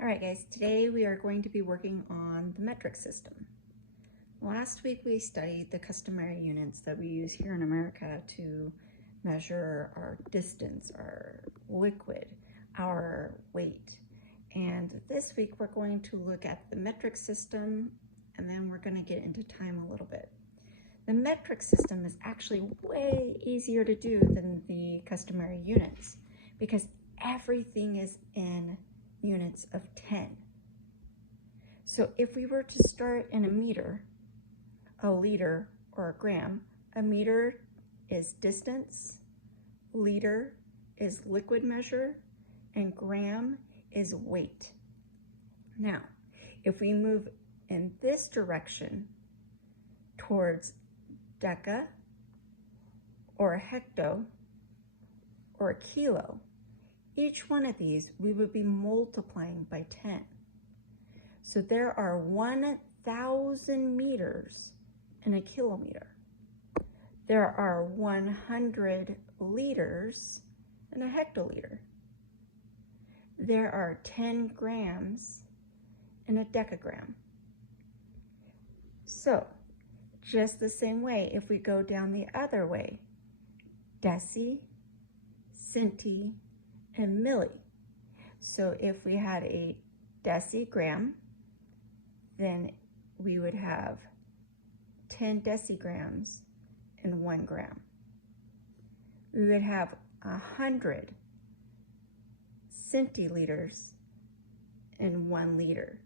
All right, guys, today we are going to be working on the metric system. Last week we studied the customary units that we use here in America to measure our distance, our liquid, our weight. And this week we're going to look at the metric system, and then we're going to get into time a little bit. The metric system is actually way easier to do than the customary units because everything is in units of 10. So if we were to start in a meter, a liter, or a gram, a meter is distance, liter is liquid measure, and gram is weight. Now, if we move in this direction towards deca, or a hecto, or a kilo, each one of these we would be multiplying by 10. So there are 1,000 meters in a kilometer. There are 100 liters in a hectoliter. There are 10 grams in a decagram. So just the same way, if we go down the other way, deci, centi, and milli. So if we had a decigram, then we would have 10 decigrams in 1 gram. We would have 100 centiliters in 1 liter.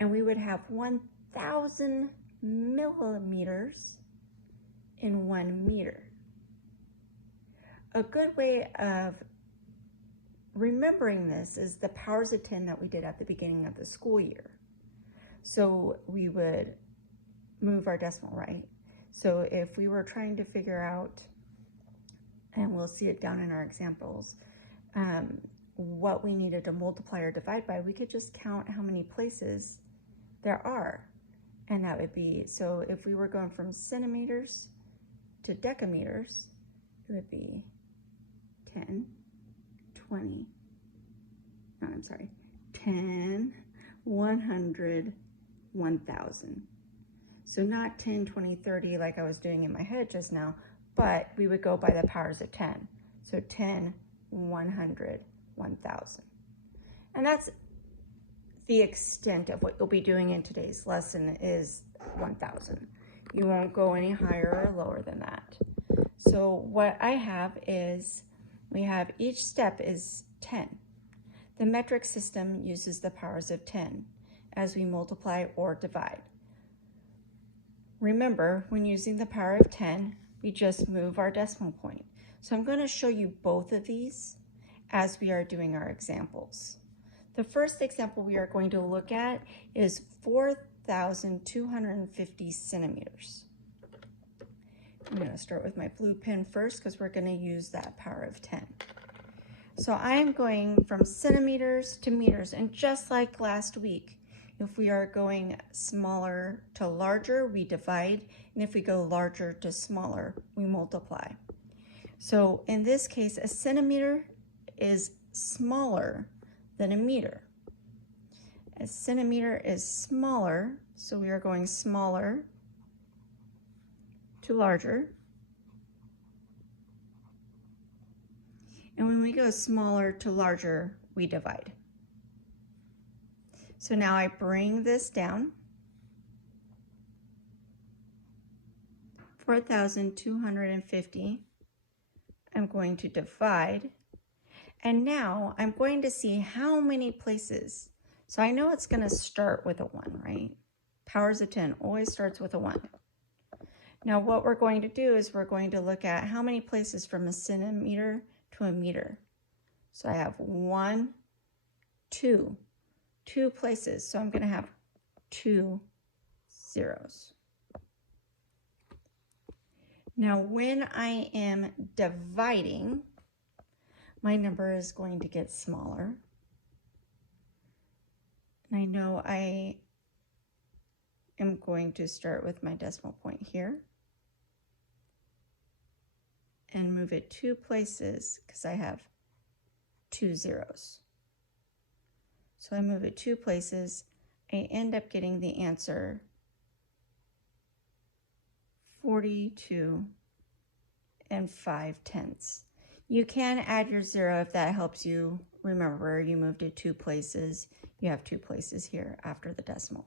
And we would have 1,000 millimeters in 1 meter. A good way of remembering this is the powers of 10 that we did at the beginning of the school year. So we would move our decimal, right? So if we were trying to figure out, and we'll see it down in our examples, what we needed to multiply or divide by, we could just count how many places there are. And that would be, so if we were going from centimeters to decameters, it would be 10, 20, no, I'm sorry, 10, 100, 1,000. So not 10, 20, 30 like I was doing in my head just now, but we would go by the powers of 10. So 10, 100, 1,000. And that's the extent of what you'll be doing in today's lesson is 1,000. You won't go any higher or lower than that. So what I have is, we have each step is 10. The metric system uses the powers of 10 as we multiply or divide. Remember, when using the power of 10, we just move our decimal point. So I'm going to show you both of these as we are doing our examples. The first example we are going to look at is 4,250 centimeters. I'm going to start with my blue pen first because we're going to use that power of 10. So I am going from centimeters to meters, and just like last week, if we are going smaller to larger, we divide, and if we go larger to smaller, we multiply. So in this case, a centimeter is smaller than a meter. A centimeter is smaller, so we are going smaller to larger. And when we go smaller to larger, we divide. So now I bring this down, 4,250. I'm going to divide, and now I'm going to see how many places. So I know it's going to start with a 1, right? Powers of 10 always starts with a 1. Now what we're going to do is we're going to look at how many places from a centimeter to a meter. So I have 1, 2 places. So I'm going to have 2 zeros. Now when I am dividing, my number is going to get smaller. And I know I am going to start with my decimal point here and move it 2 places because I have 2 zeros. So I move it 2 places. I end up getting the answer 42 5/10. You can add your 0 if that helps you remember you moved it 2 places. You have 2 places here after the decimal.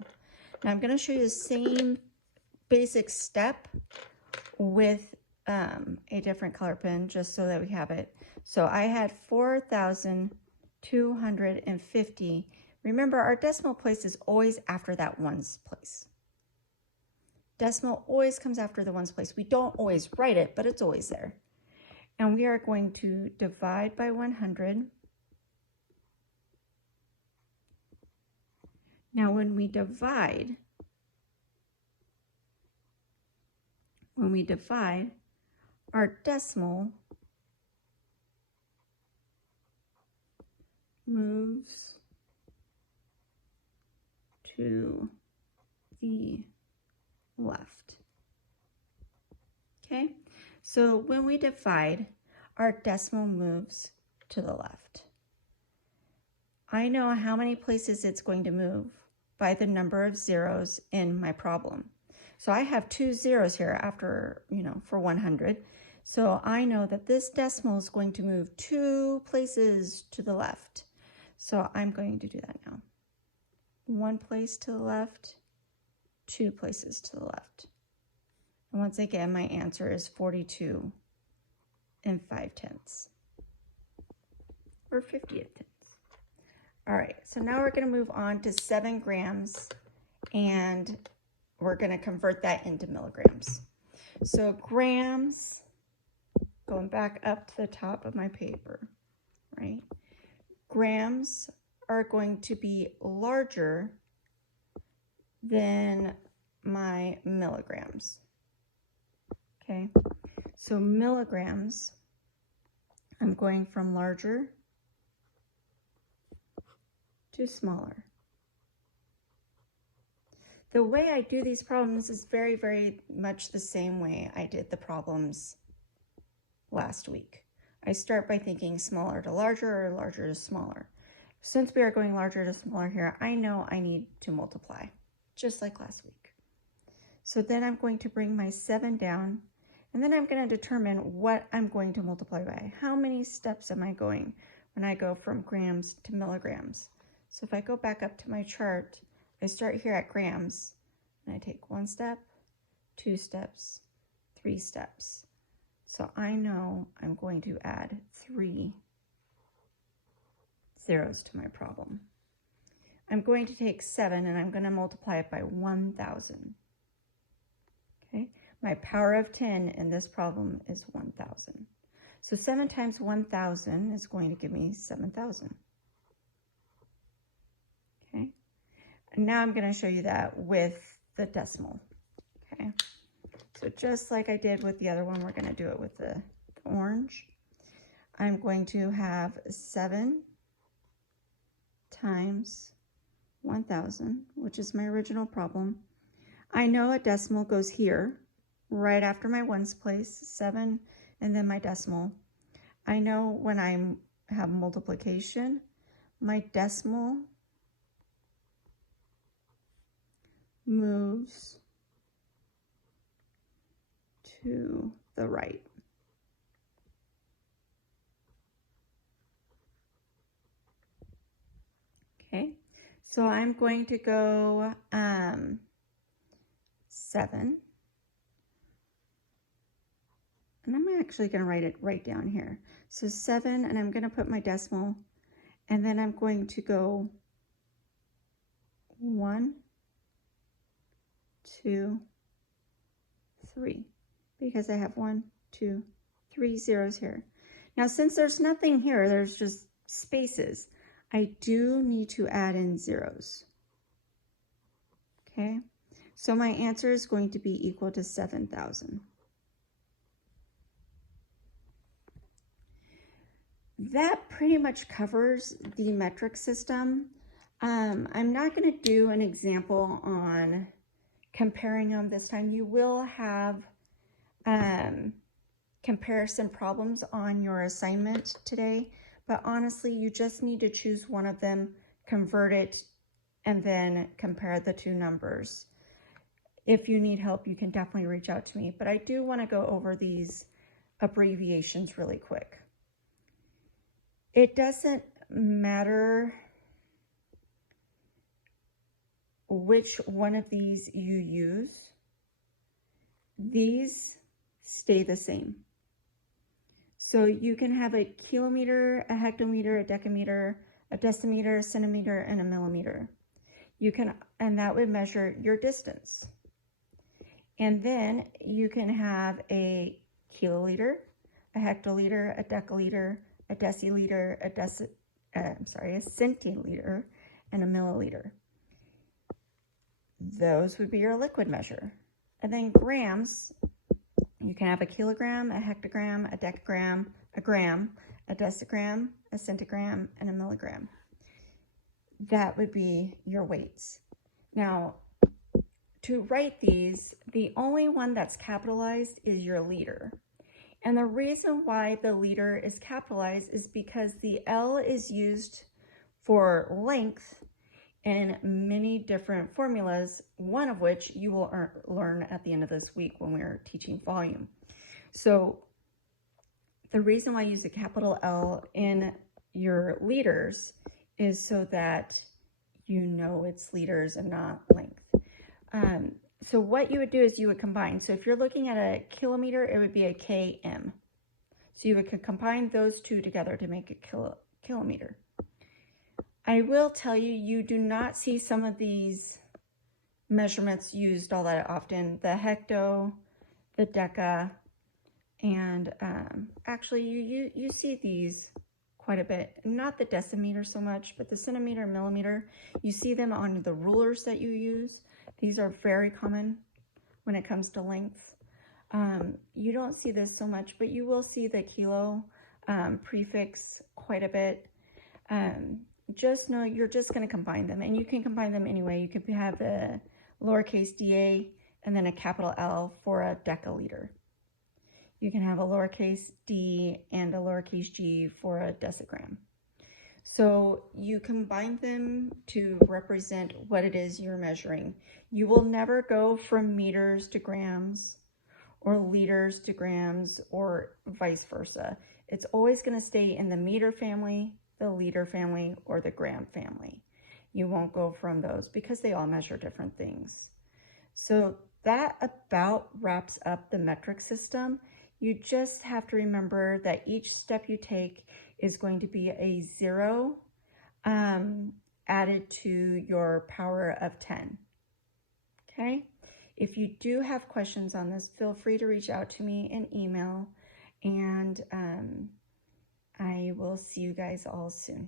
Now I'm going to show you the same basic step with a different color pen just so that we have it. So I had 4,250. Remember, our decimal place is always after that ones place. Decimal always comes after the ones place. We don't always write it, but it's always there. And we are going to divide by 100. Now when we divide, our decimal moves to the left. Okay, so when we divide, our decimal moves to the left. I know how many places it's going to move by the number of zeros in my problem. So I have 2 zeros here after, for 100. So I know that this decimal is going to move 2 places to the left. So I'm going to do that now. 1 place to the left, 2 places to the left. And once again, my answer is 42 5/10, or 50th. All right, so now we're going to move on to 7 grams, and we're going to convert that into milligrams. So grams, going back up to the top of my paper, right? Grams are going to be larger than my milligrams. Okay, so milligrams, I'm going from larger to smaller. The way I do these problems is very, very much the same way I did the problems last week. I start by thinking smaller to larger or larger to smaller. Since we are going larger to smaller here, I know I need to multiply, just like last week. So then I'm going to bring my 7 down, and then I'm going to determine what I'm going to multiply by. How many steps am I going when I go from grams to milligrams? So if I go back up to my chart, I start here at grams, and I take 1 step, 2 steps, 3 steps. So I know I'm going to add 3 zeros to my problem. I'm going to take 7 and I'm going to multiply it by 1,000. Okay, my power of 10 in this problem is 1,000. So 7 times 1,000 is going to give me 7,000. Okay, and now I'm going to show you that with the decimal. Okay, so just like I did with the other one, we're going to do it with the orange. I'm going to have 7 times 1,000, which is my original problem. I know a decimal goes here, right after my ones place, 7, and then my decimal. I know when I have multiplication, my decimal moves to the right. Okay, so I'm going to go 7, and I'm actually going to write it right down here. So 7, and I'm going to put my decimal, and then I'm going to go 1, 2, 3, because I have 1, 2, 3 zeros here. Now, since there's nothing here, there's just spaces, I do need to add in zeros. Okay, so my answer is going to be equal to 7,000. That pretty much covers the metric system. I'm not going to do an example on comparing them this time. You will have comparison problems on your assignment today, but honestly, you just need to choose one of them convert it, and then compare the two numbers. If you need help, you can definitely reach out to me, but I do want to go over these abbreviations really quick. It doesn't matter which one of these you use. These stay the same. So you can have a kilometer, a hectometer, a decameter, a decimeter, a centimeter, and a millimeter. And that would measure your distance. And then you can have a kiloliter, a hectoliter, a deciliter, a deciliter, a centiliter, and a milliliter. Those would be your liquid measure. And then grams, you can have a kilogram, a hectogram, a decagram, a gram, a decigram, a centigram, and a milligram. That would be your weights. Now, to write these, the only one that's capitalized is your liter. And the reason why the liter is capitalized is because the L is used for length in many different formulas, one of which you will learn at the end of this week when we're teaching volume. So the reason why I use a capital L in your liters is so that you know it's liters and not length. So what you would do is you would combine. So if you're looking at a kilometer, it would be a km. So you would combine those two together to make a kilometer. I will tell you, you do not see some of these measurements used all that often. The hecto, the deca, and actually you see these quite a bit. Not the decimeter so much, but the centimeter, millimeter. You see them on the rulers that you use. These are very common when it comes to length. You don't see this so much, but you will see the kilo prefix quite a bit. Just know you're just going to combine them, and you can combine them anyway. You could have a lowercase da and then a capital L for a deciliter. You can have a lowercase d and a lowercase g for a decigram. So you combine them to represent what it is you're measuring. You will never go from meters to grams or liters to grams or vice versa. It's always going to stay in the meter family, the liter family, or the gram family. You won't go from those because they all measure different things. So that about wraps up the metric system. You just have to remember that each step you take is going to be a 0 added to your power of 10. Okay? If you do have questions on this, feel free to reach out to me in email, and I will see you guys all soon.